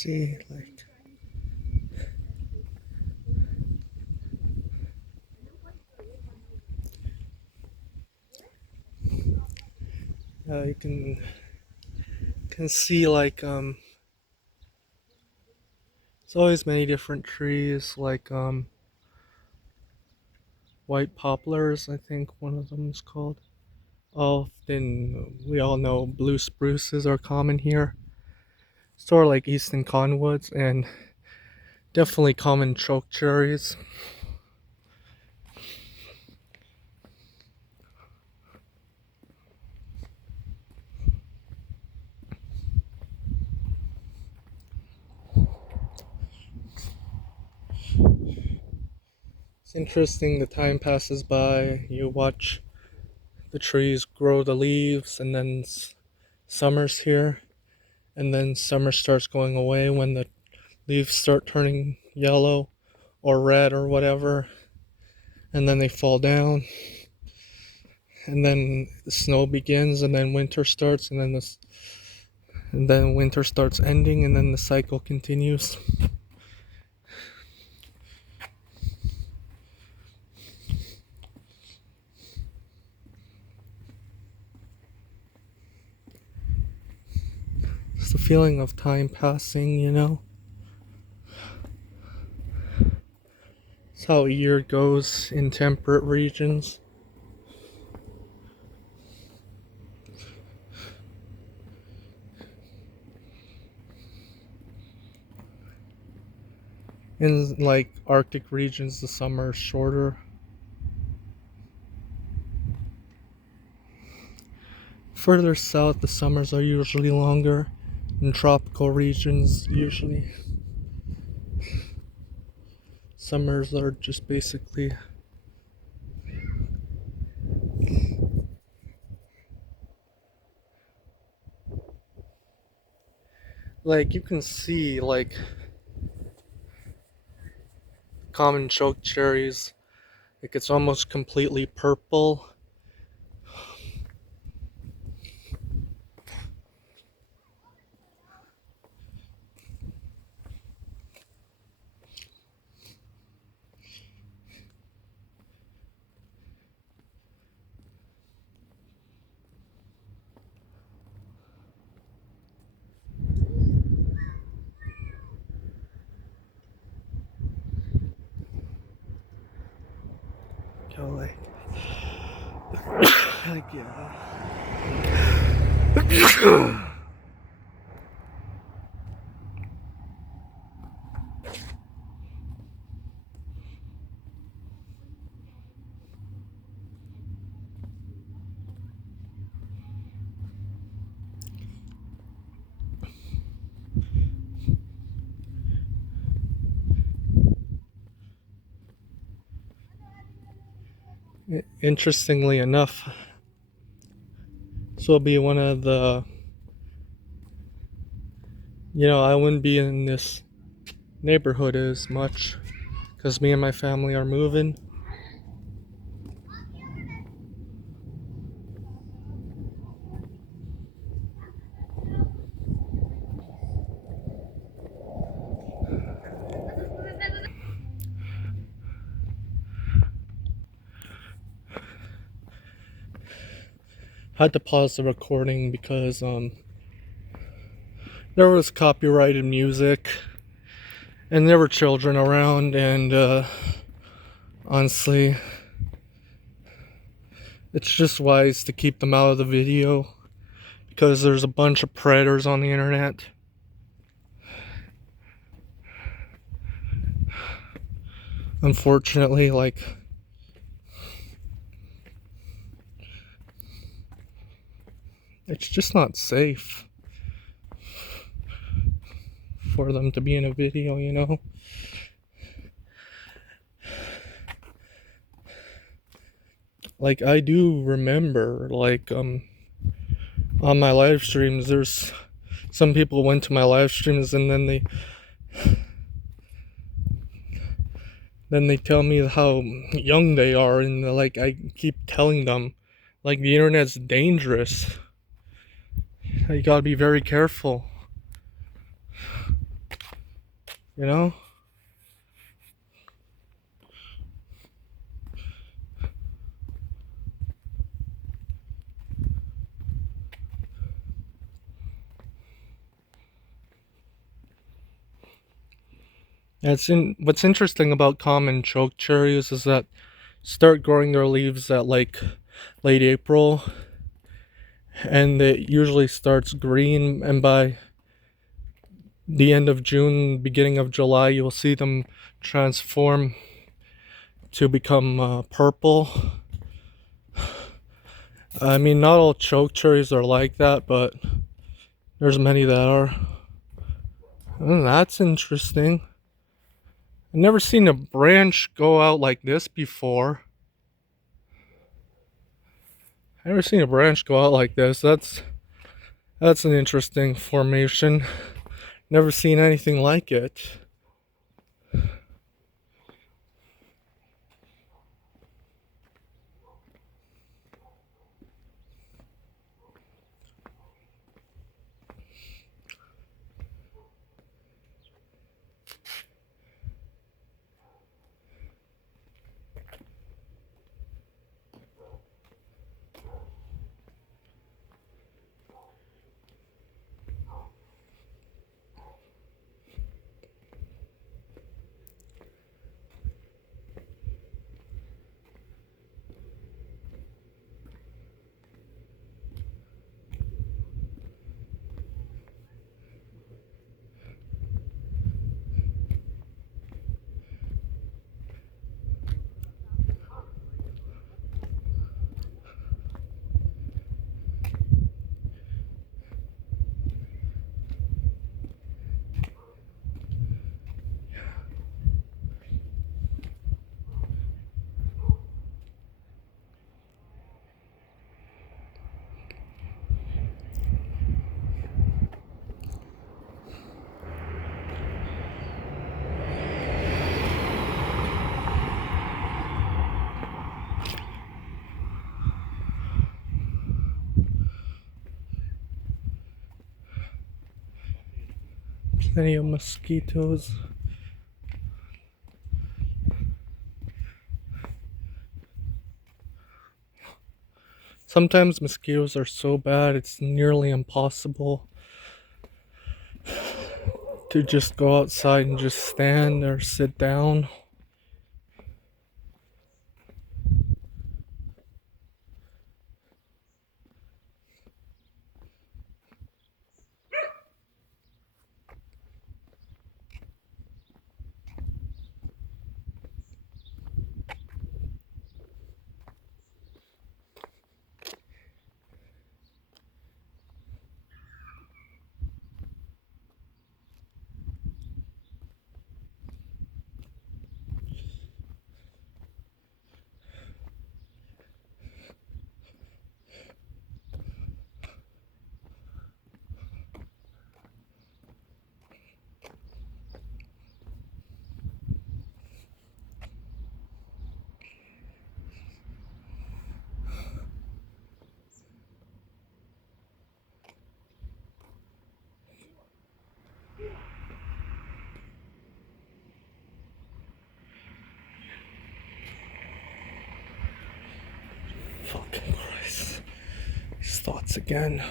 see, like, you can see like there's always many different trees, like white poplars, I think one of them is called. Often we all know blue spruces are common here. Sort of like eastern cottonwoods, and definitely common choke cherries. It's interesting, the time passes by, you watch the trees grow the leaves, and then summer's here, and then summer starts going away when the leaves start turning yellow or red or whatever, and then they fall down, and then the snow begins, and then winter starts, and then winter starts ending, and then the cycle continues. It's the feeling of time passing, you know? It's how a year goes in temperate regions. In like Arctic regions, the summer is shorter. Further south, the summers are usually longer. In tropical regions, usually summers are just basically like, you can see like common choke cherries, like it's almost completely purple. So like yeah. Interestingly enough, this will be one of the, I wouldn't be in this neighborhood as much because me and my family are moving. Had to pause the recording because there was copyrighted music and there were children around, and honestly, it's just wise to keep them out of the video because there's a bunch of predators on the internet. Unfortunately, like, it's just not safe for them to be in a video, you know? Like, I do remember, like, on my live streams, there's some people went to my live streams and then they tell me how young they are, and like, I keep telling them, like, the internet's dangerous. You gotta be very careful. you know? What's interesting about common choke cherries is that start growing their leaves at like late April, and it usually starts green, and by the end of June, beginning of July, you'll see them transform to become purple. I mean, not all choke cherries are like that, but there's many that are. That's interesting. I've never seen a branch go out like this before. I've never seen a branch go out like this. That's an interesting formation. Never seen anything like it. Plenty of mosquitoes. Sometimes mosquitoes are so bad it's nearly impossible to just go outside and just stand or sit down. Fucking Christ. These thoughts again.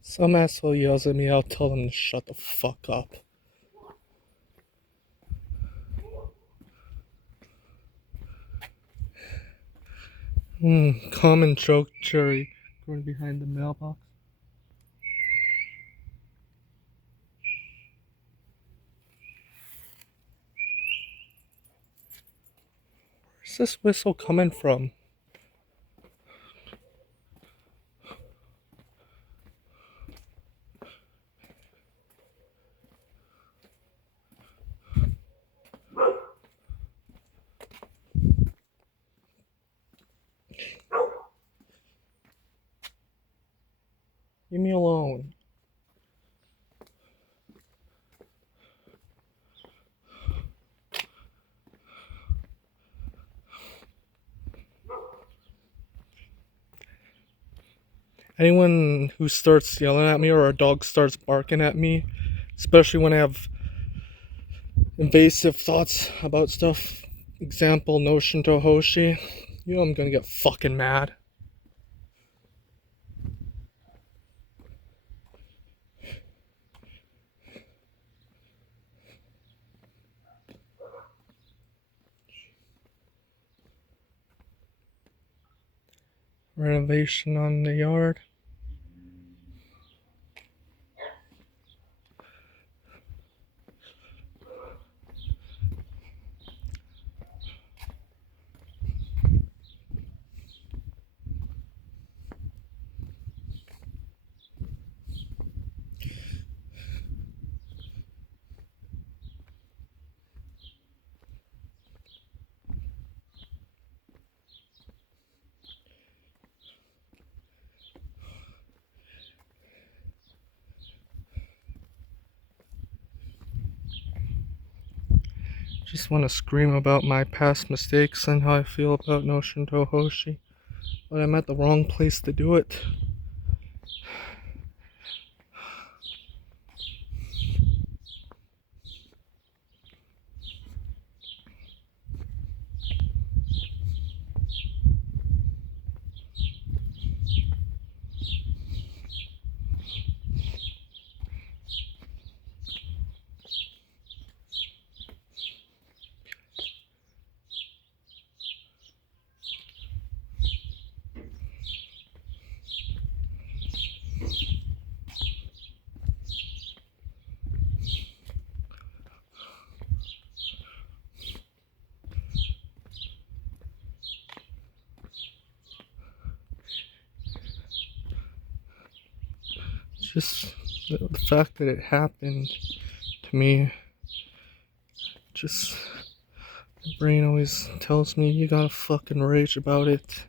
Some asshole yells at me, I'll tell them to shut the fuck up. Common choke cherry growing behind the mailbox. Where's this whistle coming from? Leave me alone. Anyone who starts yelling at me or a dog starts barking at me, especially when I have invasive thoughts about stuff, example, no Shinto Hoshi, you know I'm gonna get fucking mad. Renovation on the yard. Just want to scream about my past mistakes and how I feel about no Shinto Hoshi, but I'm at the wrong place to do it. Just the fact that it happened to me, just my brain always tells me you gotta fucking rage about it.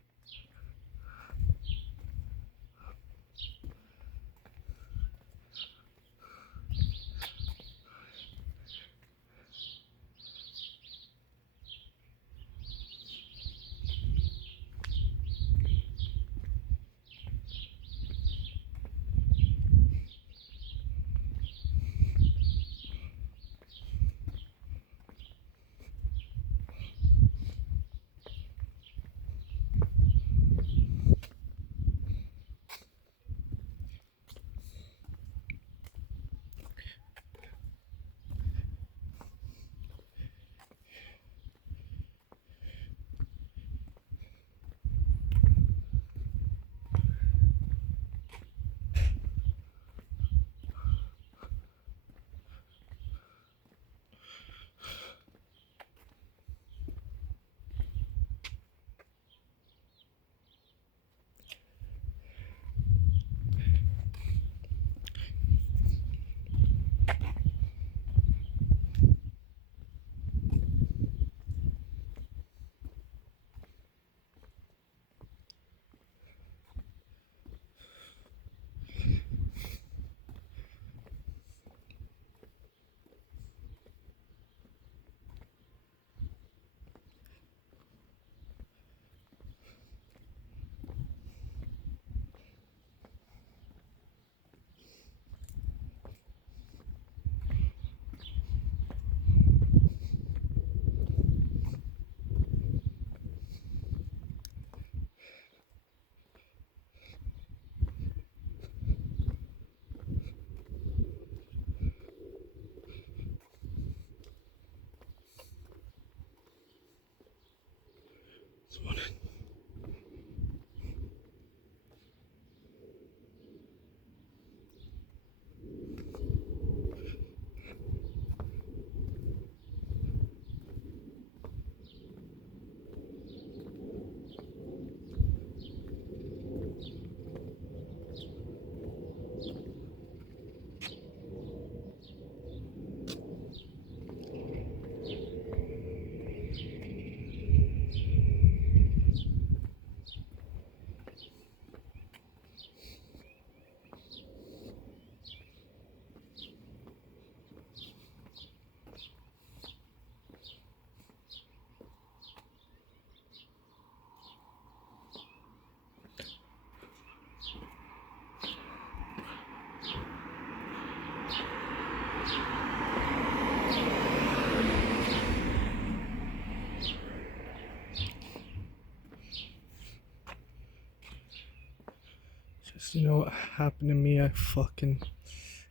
You know what happened to me? I fucking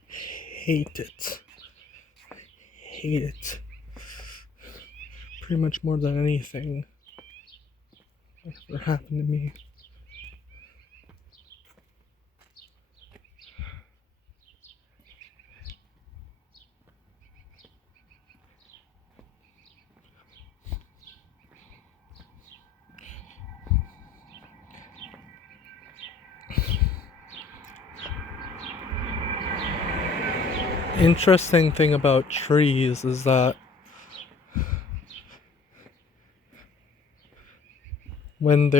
hate it. Hate it. Pretty much more than anything ever happened to me. Interesting thing about trees is that when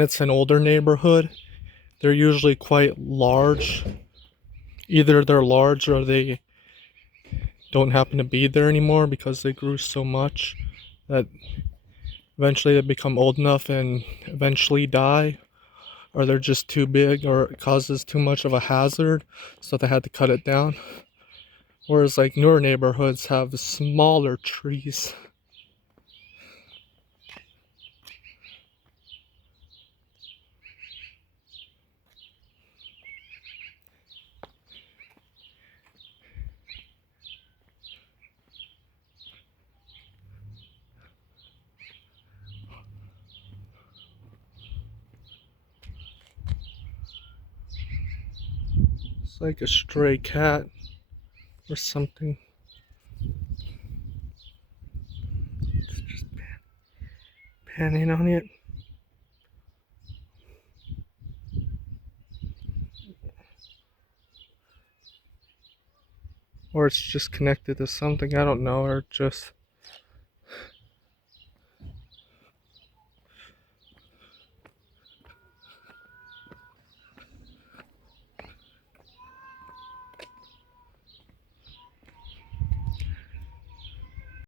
it's an older neighborhood, they're usually quite large. Either they're large or they don't happen to be there anymore because they grew so much that eventually they become old enough and eventually die, or they're just too big or it causes too much of a hazard, so they had to cut it down. Whereas like newer neighborhoods have smaller trees. It's like a stray cat or something. It's just panning on it. Or it's just connected to something, I don't know, or just